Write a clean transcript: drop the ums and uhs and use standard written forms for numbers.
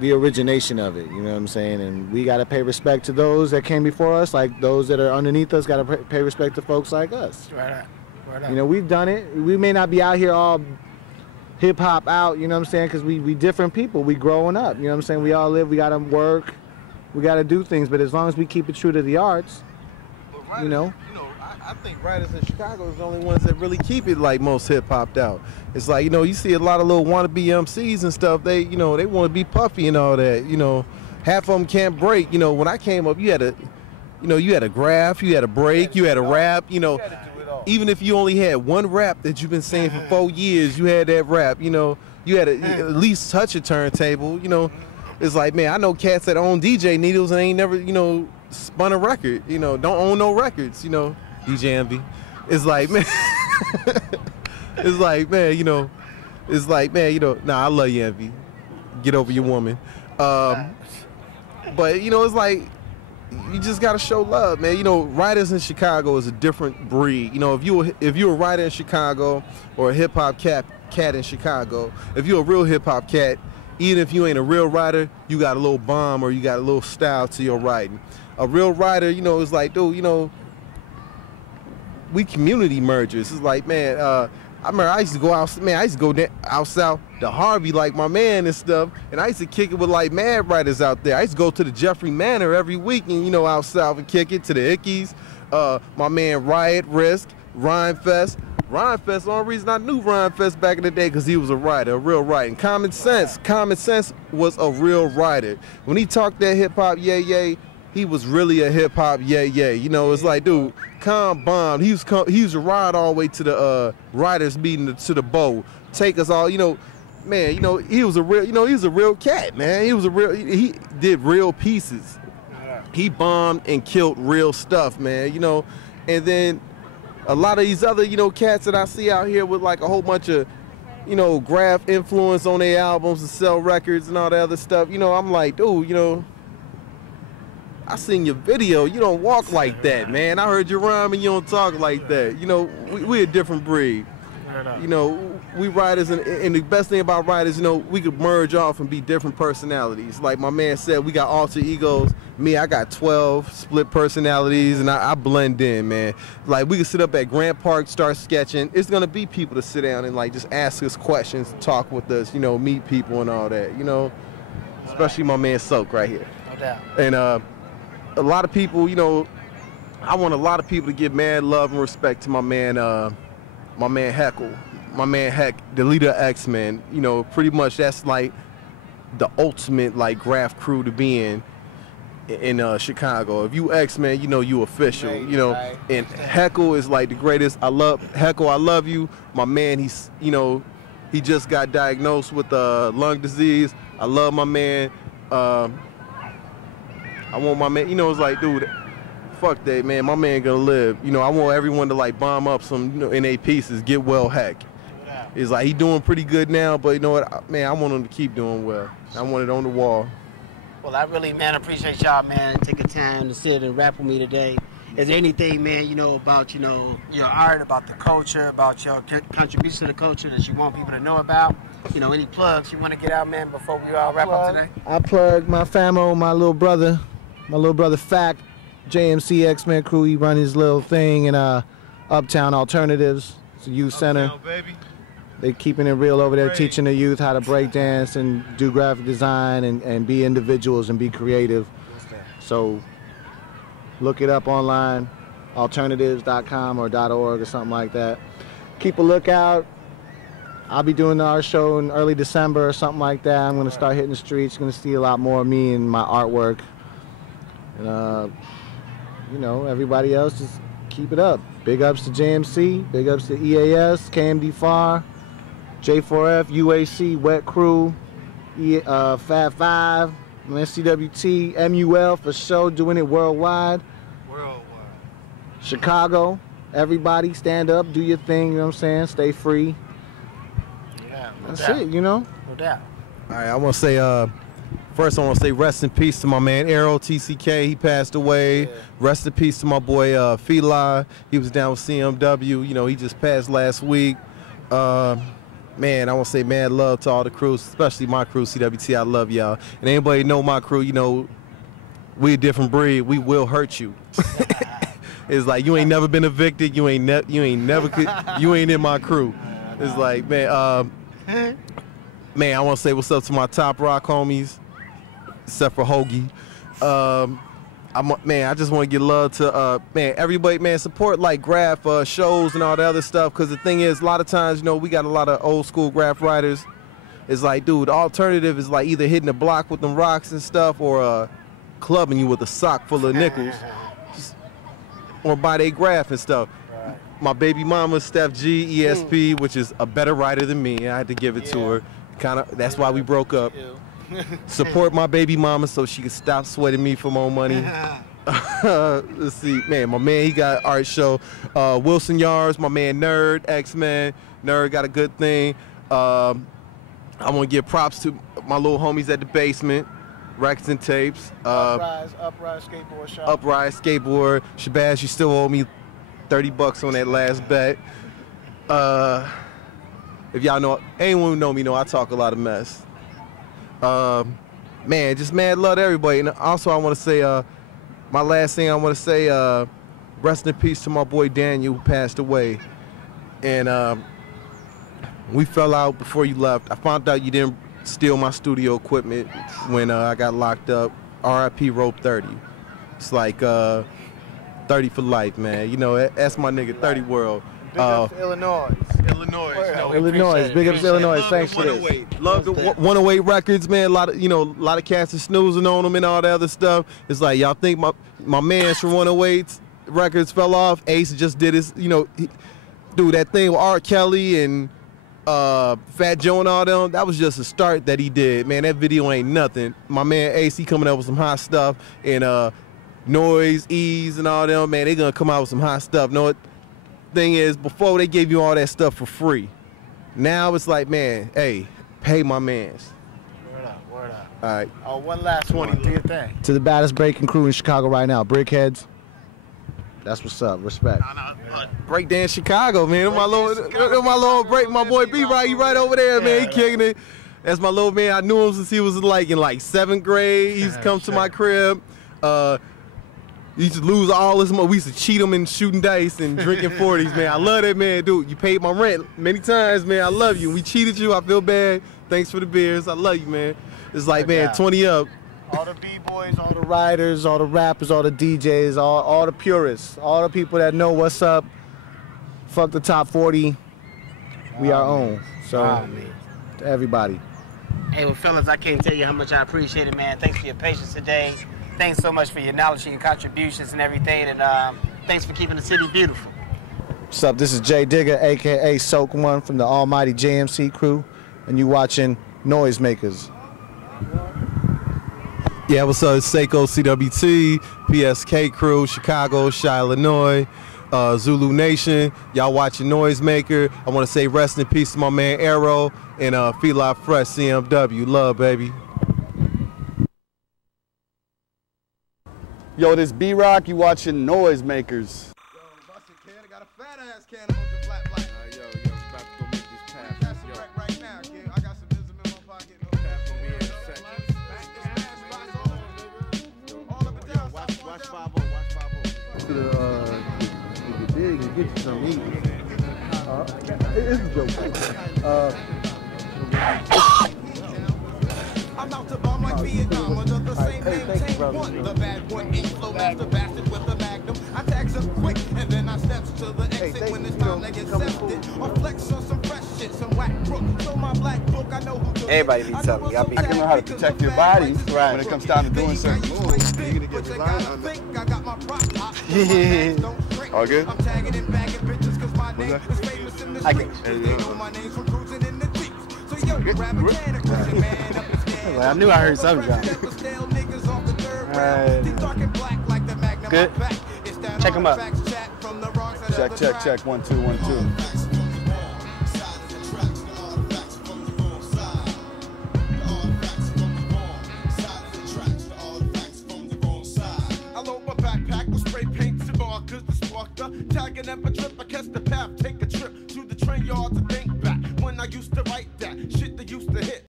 the origination of it, you know what I'm saying? And we got to pay respect to those that came before us, like those that are underneath us got to pay respect to folks like us. Right on. You know, we've done it. We may not be out here all hip-hop out, you know what I'm saying, because we different people. We growing up, you know what I'm saying? We all live, we got to work, we got to do things, but as long as we keep it true to the arts, you know. I think writers in Chicago is the only ones that really keep it like most hip-hopped out. It's like, you know, you see a lot of little wannabe MCs and stuff. They, you know, they want to be puffy and all that. You know, half of them can't break. You know, when I came up, you had a, you know, you had a graph, you had a break, you had a rap. You know, even if you only had one rap that you've been saying for 4 years, you had that rap. You know, you had to at least touch a turntable. You know, it's like, man, I know cats that own DJ needles and ain't never, you know, spun a record. You know, don't own no records. You know. DJ Envy. It's like, man, it's like, man, you know, it's like, man, you know, nah, I love you, Envy. Get over your woman. But, you know, it's like, you just got to show love, man. You know, writers in Chicago is a different breed. You know, if you're a writer in Chicago or a hip-hop cat in Chicago, if you're a real hip-hop cat, even if you ain't a real writer, you got a little bomb or you got a little style to your writing. A real writer, you know, is like, dude, you know, we community mergers. It's like, man, I remember I used to go out, man, I used to go out south to Harvey, like my man and stuff, and I used to kick it with like mad writers out there. I used to go to the Jeffrey Manor every week and, you know, out south and kick it to the Ickies. My man Riot, Risk, Rhyme Fest. Rhyme Fest, the only reason I knew Rhyme Fest back in the day because he was a writer, a real writer. And Common Sense was a real writer. When he talked that hip-hop yay, he was really a hip-hop yay. You know, it's like, dude, Calm bombed. He used to ride all the way to the writers meeting to the bowl. Take us all, you know, man, you know, he was a real cat, man. He did real pieces. He bombed and killed real stuff, man, you know. And then a lot of these other, you know, cats that I see out here with like a whole bunch of, you know, graph influence on their albums and sell records and all that other stuff, you know, I'm like, dude, you know, I seen your video. You don't walk like that, man. I heard your rhyme and you don't talk like that. You know, we a different breed. You know, we writers, and the best thing about writers, you know, we could merge off and be different personalities. Like my man said, we got alter egos. Me, I got 12 split personalities, and I blend in, man. Like, we could sit up at Grant Park, start sketching. It's going to be people to sit down and, like, just ask us questions, talk with us, you know, meet people and all that, you know. Especially my man Sok right here. No doubt. And, a lot of people, you know, I want a lot of people to give mad love and respect to my man Heckle. My man Heck, the leader of X-Men. You know, pretty much that's like the ultimate like graph crew to be in Chicago. If you X-Men, you know you official. Right, you know, right. And Heckle is like the greatest. I love Heckle. I love you, my man. He's, you know, he just got diagnosed with lung disease. I love my man. I want my man, you know, it's like, dude, fuck that, man. My man gonna live. You know, I want everyone to like bomb up some, you know, in their pieces, get well Heck. Yeah. It's like he doing pretty good now, but you know what, man, I want him to keep doing well. I want it on the wall. Well, I really, man, appreciate y'all, man, taking time to sit and rap with me today. Is there anything, man, you know, about, you know, your art, about the culture, about your contribution to the culture that you want people to know about? You know, any plugs you want to get out, man, before we all wrap up today? I plug my famo, my little brother Fact, JMC X-Men crew. He run his little thing in Uptown Alternatives. It's a youth center. Baby. They keeping it real over there, teaching the youth how to break dance and do graphic design and be individuals and be creative. So look it up online, alternatives.com or .org or something like that. Keep a lookout. I'll be doing our show in early December or something like that. I'm going to start hitting the streets. You're going to see a lot more of me and my artwork. And, you know, everybody else, just keep it up. Big ups to JMC, big ups to EAS, KMD FAR, J4F, UAC, Wet Crew, Fat 5, NCWT, MUL for sure, doing it worldwide. Chicago, everybody stand up, do your thing, you know what I'm saying? Stay free. Yeah, that's it, you know? No doubt. All right, I want to say, first, I want to say rest in peace to my man Arrow TCK. He passed away. Yeah. Rest in peace to my boy Feli. He was down with CMW. You know, he just passed last week. man, I want to say mad love to all the crews, especially my crew, CWT. I love y'all. And anybody know my crew, you know, we a different breed. We will hurt you. It's like you ain't never been evicted. You ain't in my crew. It's like, man, man, I want to say what's up to my Top Rock homies, except for Hoagie. Man, I just want to give love to, man, everybody, man, support like graph shows and all the other stuff, because the thing is, a lot of times, you know, we got a lot of old school graph writers. It's like, dude, the alternative is like either hitting the block with them rocks and stuff or clubbing you with a sock full of nickels or buy they graph and stuff. Right. My baby mama, Steph G, ESP, which is a better writer than me. I had to give it to her. That's why we broke up. Support my baby mama so she can stop sweating me for more money. Let's see, man, my man, he got an art show. Wilson Yards, my man Nerd, X-Men. Nerd got a good thing. I want to give props to my little homies at the basement, Records and Tapes. Uprise Skateboard Shop. Uprise Skateboard. Shabazz, you still owe me $30 on that last bet. If y'all know, anyone who know me know I talk a lot of mess. Man, just mad love to everybody. And also I want to say, my last thing I want to say, rest in peace to my boy Daniel who passed away. And we fell out before you left. I found out you didn't steal my studio equipment when I got locked up. RIP Rope 30. It's like 30 for life, man. You know, that's my nigga, 30 World. Big up to Illinois. Illinois. Big up to Illinois. Thanks for this. Love the 108 records, man. A lot of cats are snoozing on them and all that other stuff. It's like, y'all think my mans from 108 records fell off? Ace just did his, you know, dude, that thing with R. Kelly and Fat Joe and all them, that was just a start that he did. Man, that video ain't nothing. My man Ace, he coming up with some hot stuff. And Noise, Ease, and all them, man, they gonna come out with some hot stuff. Know what? Thing is, before they gave you all that stuff for free. Now it's like, man, hey, pay my mans. Word up. All right. Oh, one last 20. Do your thing. To the baddest breaking crew in Chicago right now, Brickheads. That's what's up. Respect. Breakdance Chicago, man. My boy B-Rock, he right over there, man. He kicking it. That's my little man. I knew him since he was in 7th grade. He used to come to my crib. He used to lose all his money. We used to cheat him in shooting dice and drinking 40s, man. I love that, man. Dude, you paid my rent many times, man. I love you. We cheated you. I feel bad. Thanks for the beers. I love you, man. It's like, man, 20 up. All the B-boys, all the writers, all the rappers, all the DJs, all the purists, all the people that know what's up. Fuck the top 40. We our own. So, to everybody. Hey, well, fellas, I can't tell you how much I appreciate it, man. Thanks for your patience today. Thanks so much for your knowledge and your contributions and everything. And thanks for keeping the city beautiful. What's up? This is Jay Digger, a.k.a. Sok One from the almighty JMC crew. And you watching Noyzemakers. Yeah, what's up? It's Seiko, CWT, PSK crew, Chicago, Chi, Illinois, Zulu Nation. Y'all watching Noyzemaker. I want to say rest in peace to my man Arrow and Feel Like Fresh, CMW. Love, baby. Yo, this B-Rock, you watching Noyzemakers. Yo, busted kid, I got a fat ass can of the flat black. Yo, about to go make this pass. That's right now, kid. I got some wisdom in my pocket. No Pass gonna be in a second. all up and down. Watch 5-0, watch 5-0. To the dig and get you some eat. It's a joke. I'm out to bomb like Vietnam under the same name, tank one. The bad boy, flow master bastard with the magnum. I tags him quick and then I steps to the exit when it's time to get accepted. Or flex on some fresh shit, some whack crook. So my black book, I know who. Everybody needs something. I can know how to protect your body when it comes down to doing certain moves. You're gonna get designed on it. All good? I'm tagging and bagging bitches cause my name is famous in the streets. They know my name's from cruising in the Jeeps. So yo, grab a can and push your man up the stairs. I knew I heard something. Good. Check them up. Check. 1 2 1 2.